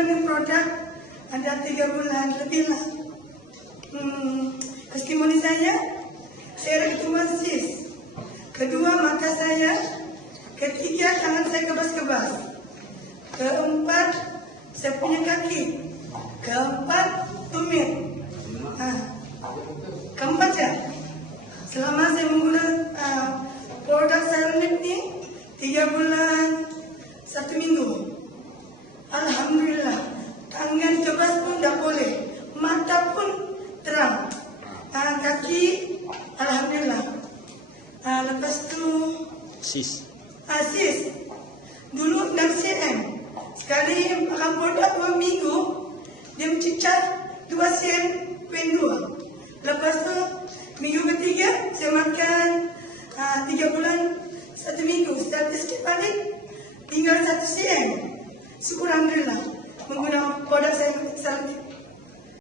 ini produk ada tiga bulan lebih lah. Hmm, testimoni saya, saya ketemu sis. Kedua mata saya, ketiga tangan saya kebas-kebas. Keempat, saya punya kaki. Keempat, tumit. Nah, keempat ya. Selama saya menggunakan uh, produk ini, tiga bulan, Uh, kaki, Alhamdulillah. Uh, lepas tu, Sis. Aziz, dulu 6 cm. Sekali makan produk dua minggu, dia mencicah 2 cm pen dua. Lepas tu, minggu ketiga, saya makan uh, 3 bulan, satu minggu. Setelah sikit balik, tinggal 1 cm. Syukur Alhamdulillah, menggunakan produk saya, saya